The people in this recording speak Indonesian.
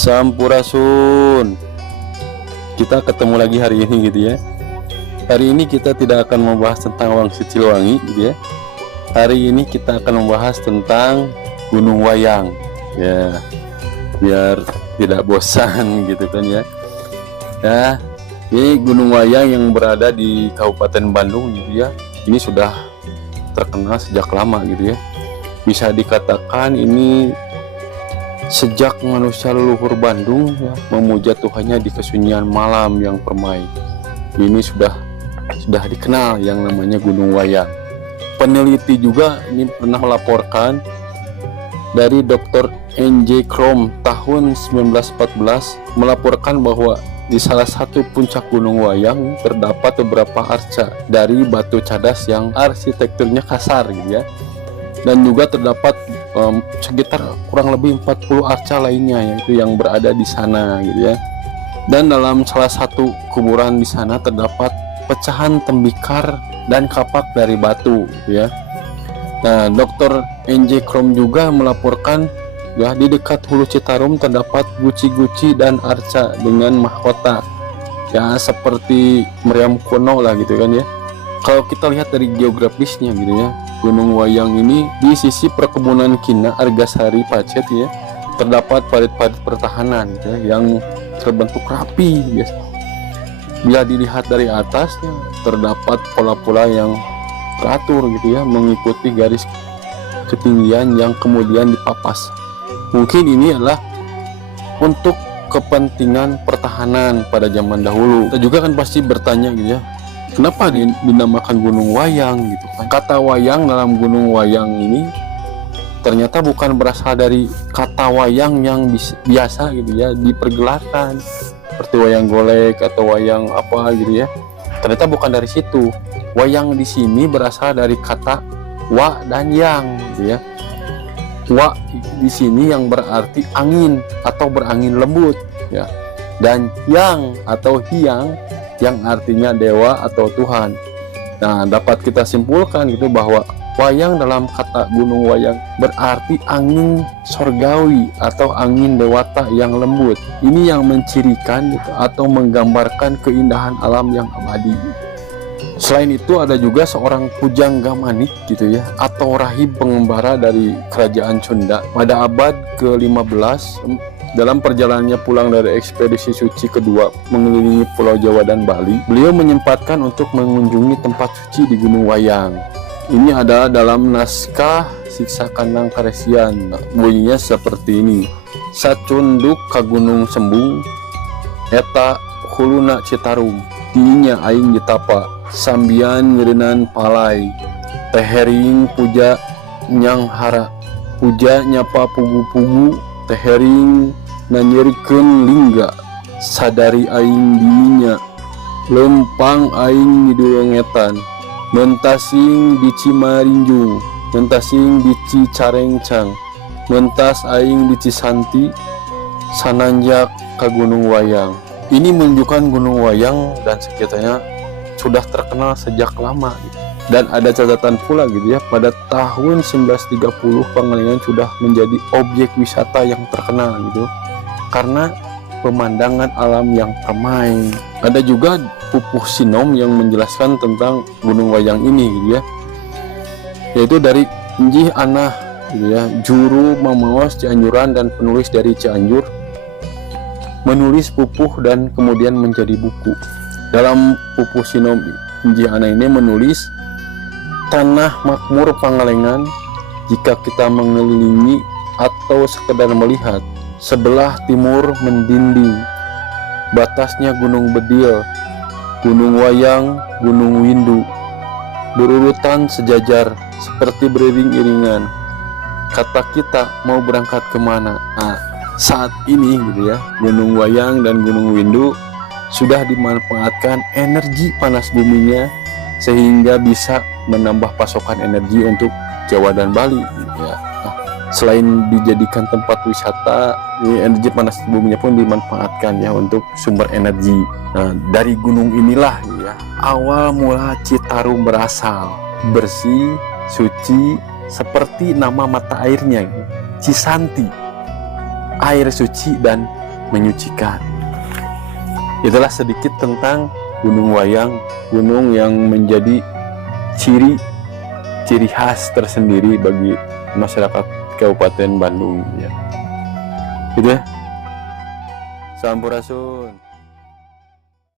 Sampurasun. Kita ketemu lagi hari ini gitu ya. Hari ini kita tidak akan membahas tentang Wangsit Cilwangi gitu ya. Hari ini kita akan membahas tentang Gunung Wayang ya, biar tidak bosan gitu kan ya. Nah, ini Gunung Wayang yang berada di Kabupaten Bandung gitu ya. Ini sudah terkenal sejak lama gitu ya. Bisa dikatakan ini sejak manusia leluhur Bandung ya, memuja Tuhannya di kesunyian malam yang permai. Ini sudah dikenal yang namanya Gunung Wayang. Peneliti juga ini pernah melaporkan dari Dr. N.J. Krom tahun 1914 melaporkan bahwa di salah satu puncak Gunung Wayang terdapat beberapa arca dari batu cadas yang arsitekturnya kasar gitu ya. Dan juga terdapat sekitar kurang lebih 40 arca lainnya yaitu yang berada di sana gitu ya. Dan dalam salah satu kuburan di sana terdapat pecahan tembikar dan kapak dari batu gitu ya. Nah, Dr. N.J. Krom juga melaporkan ya di dekat Hulu Citarum terdapat guci-guci dan arca dengan mahkota ya seperti meriam kuno lah gitu kan ya. Kalau kita lihat dari geografisnya gitu ya, Gunung Wayang ini di sisi perkebunan Kina Argasari Pacet ya, terdapat parit-parit pertahanan gitu ya, yang terbentuk rapi biasa. Bila dilihat dari atasnya terdapat pola-pola yang teratur gitu ya, mengikuti garis ketinggian yang kemudian dipapas. Mungkin ini adalah untuk kepentingan pertahanan pada zaman dahulu. Kita juga kan pasti bertanya gitu ya, kenapa dinamakan Gunung Wayang gitu kan? Kata wayang dalam Gunung Wayang ini ternyata bukan berasal dari kata wayang yang biasa gitu ya dipergelarkan seperti wayang golek atau wayang apa gitu ya. Ternyata bukan dari situ. Wayang di sini berasal dari kata wa dan yang gitu ya. Wa di sini yang berarti angin atau berangin lembut ya. Dan yang atau hiang yang artinya dewa atau Tuhan. Nah, dapat kita simpulkan gitu bahwa wayang dalam kata Gunung Wayang berarti angin sorgawi atau angin dewata yang lembut. Ini yang mencirikan gitu, atau menggambarkan keindahan alam yang abadi. Selain itu ada juga seorang pujangga manik gitu ya, atau rahib pengembara dari kerajaan Sunda pada abad ke-15. Dalam perjalanannya pulang dari ekspedisi suci kedua mengelilingi Pulau Jawa dan Bali, beliau menyempatkan untuk mengunjungi tempat suci di Gunung Wayang. Ini adalah dalam naskah Siksa Kandang Karesian. Bunyinya seperti ini: Sacunduk ka Gunung Sembung, eta huluna Citarum, dinya aing ditapa, sambian ngeureunnan palai, tehering puja nyang hara, puja nyapa pugu-pugu, tehering nanyerikeun lingga, sadari aing dinya, lempang aing didulungetan, mentasing di Cimarinjung, mentasing di Cicarengcang, mentas aing di Cisanti, sananjak ka Gunung Wayang. Ini menunjukkan Gunung Wayang dan sekitarnya sudah terkenal sejak lama gitu. Dan ada catatan pula gitu ya, pada tahun 1930 Pangalengan sudah menjadi objek wisata yang terkenal gitu karena pemandangan alam yang ramai. Ada juga Pupuh Sinom yang menjelaskan tentang Gunung Wayang ini gitu ya, yaitu dari Njih Anah gitu ya, juru mamaos Cianjuran dan penulis dari Cianjur, menulis Pupuh dan kemudian menjadi buku. Dalam Pupuh Sinom Njih Anah ini menulis, tanah makmur Pangalengan, jika kita mengelilingi atau sekedar melihat, sebelah timur mendinding, batasnya Gunung Bedil, Gunung Wayang, Gunung Windu, berurutan sejajar seperti beriring-iringan. Kata kita mau berangkat kemana? Nah, saat ini gitu ya, Gunung Wayang dan Gunung Windu sudah dimanfaatkan energi panas buminya sehingga bisa menambah pasokan energi untuk Jawa dan Bali ya. Nah, selain dijadikan tempat wisata, energi panas buminya pun dimanfaatkan ya untuk sumber energi. Nah, dari gunung inilah ya awal mula Citarum berasal, bersih, suci, seperti nama mata airnya, Cisanti, air suci dan menyucikan. Itulah sedikit tentang Gunung Wayang, gunung yang menjadi ciri khas tersendiri bagi masyarakat Kabupaten Bandung ya. Gitu ya. Sampurasun.